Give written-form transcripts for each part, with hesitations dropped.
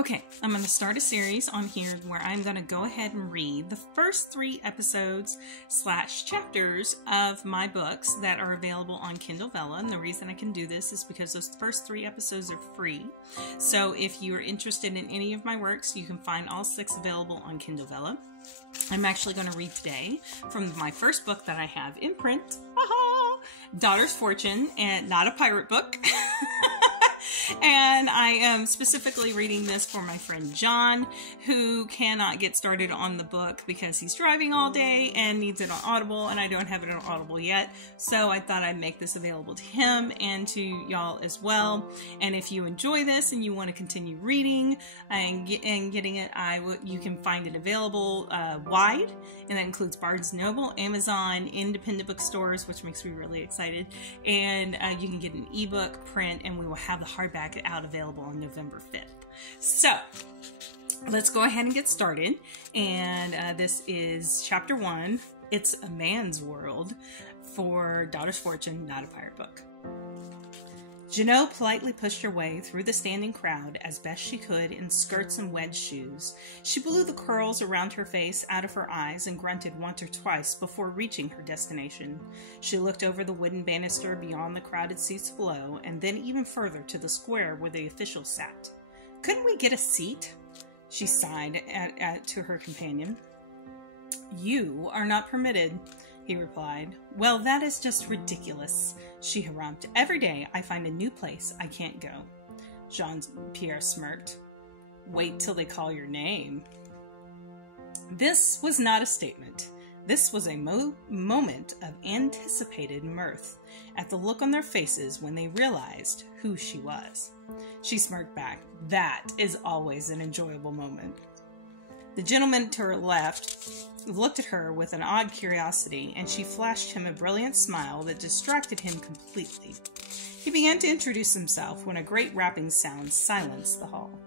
Okay, I'm going to start a series on here where I'm going to go ahead and read the first 3 episodes / chapters of my books that are available on Kindle Vella. And the reason I can do this is because those first 3 episodes are free. So if you are interested in any of my works, you can find all 6 available on Kindle Vella. I'm actually going to read today from my first book that I have in print, Daughter's Fortune, and not a pirate book. And I am specifically reading this for my friend John, who cannot get started on the book because he's driving all day and needs it on Audible, and I don't have it on Audible yet. So I thought I'd make this available to him and to y'all as well. And if you enjoy this and you want to continue reading and getting it, you can find it available wide, and that includes Barnes & Noble, Amazon, independent bookstores, which makes me really excited. And you can get an ebook, print, and we will have the hardback out available on November 5th. So let's go ahead and get started. And this is chapter 1. It's a man's world for Daughter's Fortune, not a pirate book. Jeannot politely pushed her way through the standing crowd as best she could in skirts and wedge shoes. She blew the curls around her face out of her eyes and grunted once or twice before reaching her destination. She looked over the wooden banister beyond the crowded seats below, and then even further to the square where the officials sat. "Couldn't we get a seat?" she sighed to her companion. "You are not permitted," he replied. "Well, that is just ridiculous," she harumphed. "Every day I find a new place I can't go." Jean-Pierre smirked. "Wait till they call your name." This was not a statement. This was a moment of anticipated mirth at the look on their faces when they realized who she was. She smirked back. "That is always an enjoyable moment." The gentleman to her left looked at her with an odd curiosity, and she flashed him a brilliant smile that distracted him completely. He began to introduce himself when a great rapping sound silenced the hall.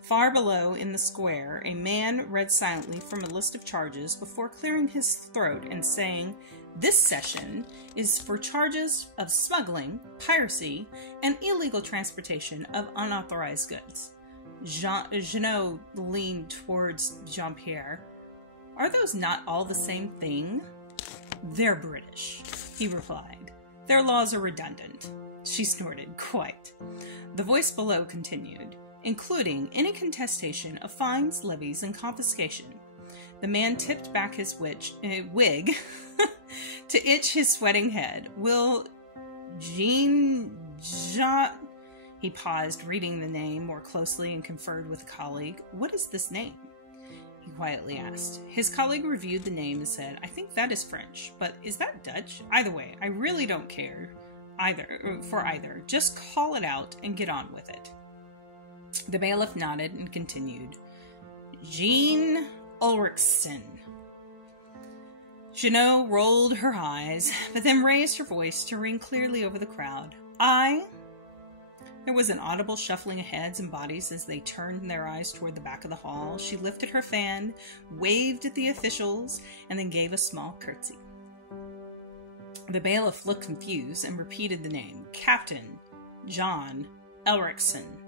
Far below in the square, a man read silently from a list of charges before clearing his throat and saying, "This session is for charges of smuggling, piracy, and illegal transportation of unauthorized goods." Jeannot leaned towards Jean-Pierre. "Are those not all the same thing?" "They're British," he replied. "Their laws are redundant." She snorted. "Quite." The voice below continued, "including any contestation of fines, levies, and confiscation." The man tipped back his wig to itch his sweating head. "Will Jean... He paused, reading the name more closely, and conferred with a colleague. "What is this name?" he quietly asked. His colleague reviewed the name and said, "I think that is French, but is that Dutch? Either way, I really don't care for either. Just call it out and get on with it." The bailiff nodded and continued. "Jean Ulrichsen." Jeannot rolled her eyes, but then raised her voice to ring clearly over the crowd. There was an audible shuffling of heads and bodies as they turned their eyes toward the back of the hall. She lifted her fan, waved at the officials, and then gave a small curtsy. The bailiff looked confused and repeated the name, Captain John Ulrichsen.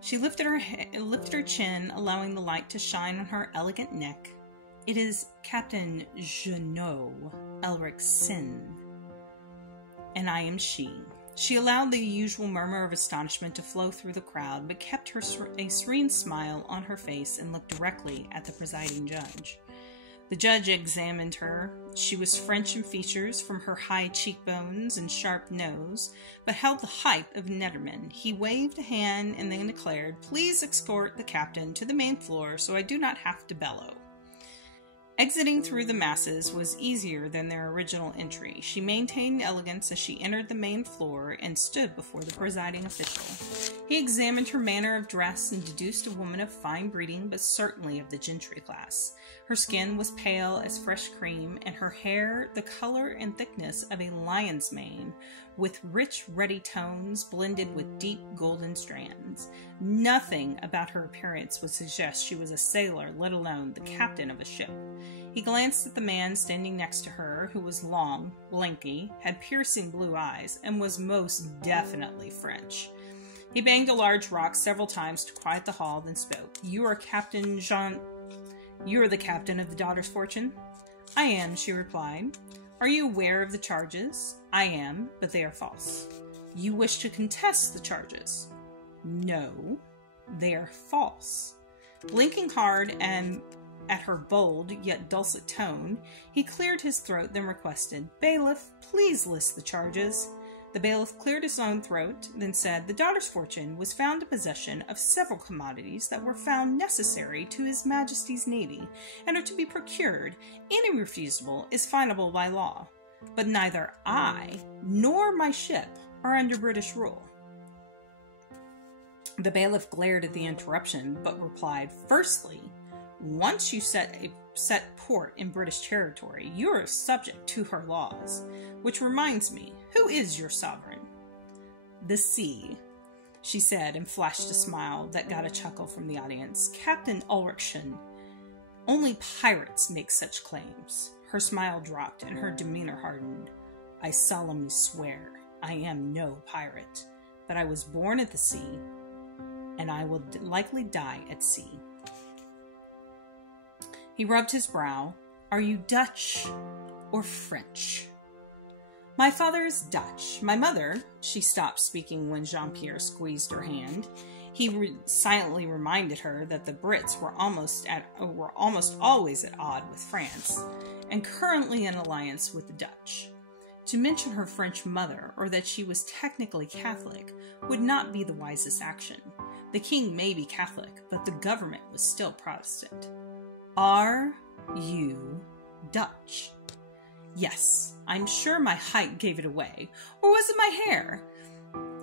She lifted her chin, allowing the light to shine on her elegant neck. "It is Captain Jeannot Ulrichsen, and I am she." She allowed the usual murmur of astonishment to flow through the crowd, but kept a serene smile on her face and looked directly at the presiding judge. The judge examined her. She was French in features from her high cheekbones and sharp nose, but held the height of Netterman. He waved a hand and then declared, "Please escort the captain to the main floor so I do not have to bellow." Exiting through the masses was easier than their original entry. She maintained elegance as she entered the main floor and stood before the presiding official. He examined her manner of dress and deduced a woman of fine breeding, but certainly of the gentry class. Her skin was pale as fresh cream, and her hair the color and thickness of a lion's mane, with rich, ruddy tones blended with deep golden strands. Nothing about her appearance would suggest she was a sailor, let alone the captain of a ship. He glanced at the man standing next to her, who was long, lanky, had piercing blue eyes, and was most definitely French. He banged a large rock several times to quiet the hall, then spoke. You are the captain of the Daughter's Fortune? I am, she replied. Are you aware of the charges? I am, but they are false. You wish to contest the charges? No, they are false. Blinking hard and at her bold yet dulcet tone, he cleared his throat, then requested, Bailiff, please list the charges. The bailiff cleared his own throat, then said, The Daughter's Fortune was found in possession of several commodities that were found necessary to His Majesty's navy, and are to be procured. Any refusal is finable by law. But neither I nor my ship are under British rule. The bailiff glared at the interruption, but replied, Firstly, once you set port in British territory, you are subject to her laws. Which reminds me, who is your sovereign? The sea, she said, and flashed a smile that got a chuckle from the audience. Captain Ulrichsen. Only pirates make such claims. Her smile dropped and her demeanor hardened. I solemnly swear I am no pirate, but I was born at the sea, and I will likely die at sea. He rubbed his brow. Are you Dutch or French? My father is Dutch. My mother, she stopped speaking when Jean-Pierre squeezed her hand. He silently reminded her that the Brits were almost always at odds with France, and currently in alliance with the Dutch. To mention her French mother, or that she was technically Catholic, would not be the wisest action. The king may be Catholic, but the government was still Protestant. Are you Dutch? Yes, I'm sure my height gave it away. Or was it my hair?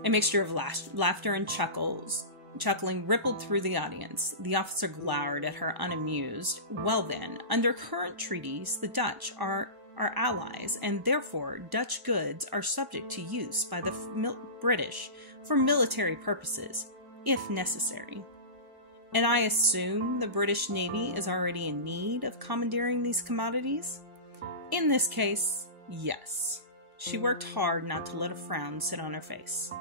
A mixture of laughter and chuckling rippled through the audience. The officer glowered at her unamused. Well then, under current treaties, the Dutch are our allies, and therefore Dutch goods are subject to use by the British for military purposes, if necessary. And I assume the British Navy is already in need of commandeering these commodities? In this case, yes. She worked hard not to let a frown sit on her face.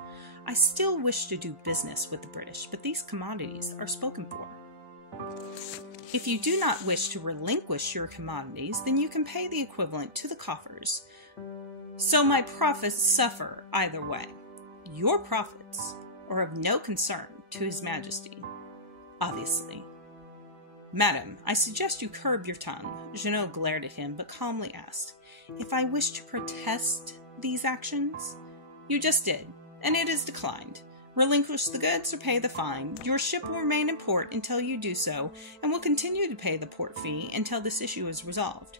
I still wish to do business with the British, but these commodities are spoken for. If you do not wish to relinquish your commodities, then you can pay the equivalent to the coffers. So my profits suffer either way. Your profits are of no concern to His Majesty. Obviously. Madam, I suggest you curb your tongue. Jeannot glared at him, but calmly asked, If I wish to protest these actions? You just did, and it is declined. Relinquish the goods or pay the fine. Your ship will remain in port until you do so, and will continue to pay the port fee until this issue is resolved.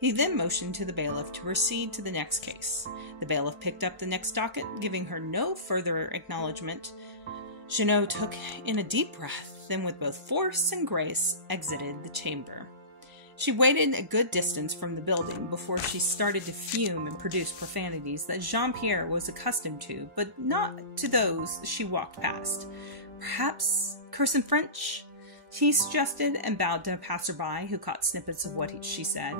He then motioned to the bailiff to proceed to the next case. The bailiff picked up the next docket, giving her no further acknowledgement. Jeannot took in a deep breath, then with both force and grace exited the chamber. She waited a good distance from the building before she started to fume and produce profanities that Jean-Pierre was accustomed to, but not to those she walked past. Perhaps curse in French? He suggested and bowed to a passerby who caught snippets of what she said.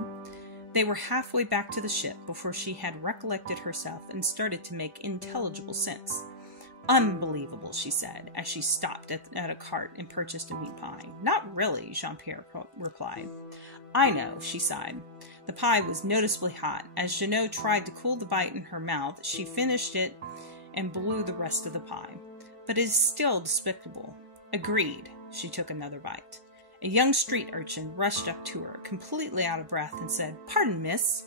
They were halfway back to the ship before she had recollected herself and started to make intelligible sense. Unbelievable, she said, as she stopped at a cart and purchased a meat pie. Not really, Jean-Pierre replied. I know, she sighed. The pie was noticeably hot. As Jeannot tried to cool the bite in her mouth, she finished it and blew the rest of the pie. But it is still despicable. Agreed. She took another bite. A young street urchin rushed up to her, completely out of breath, and said, Pardon, miss.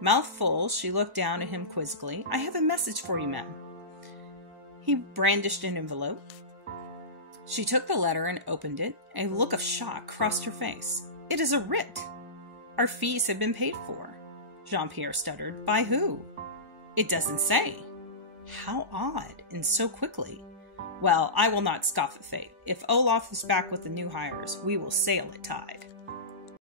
Mouth full, she looked down at him quizzically. I have a message for you, ma'am. He brandished an envelope. She took the letter and opened it. A look of shock crossed her face. It is a writ. Our fees have been paid for. Jean-Pierre stuttered. By who? It doesn't say. How odd, and so quickly. Well, I will not scoff at fate. If Olaf is back with the new hires, we will sail at tide.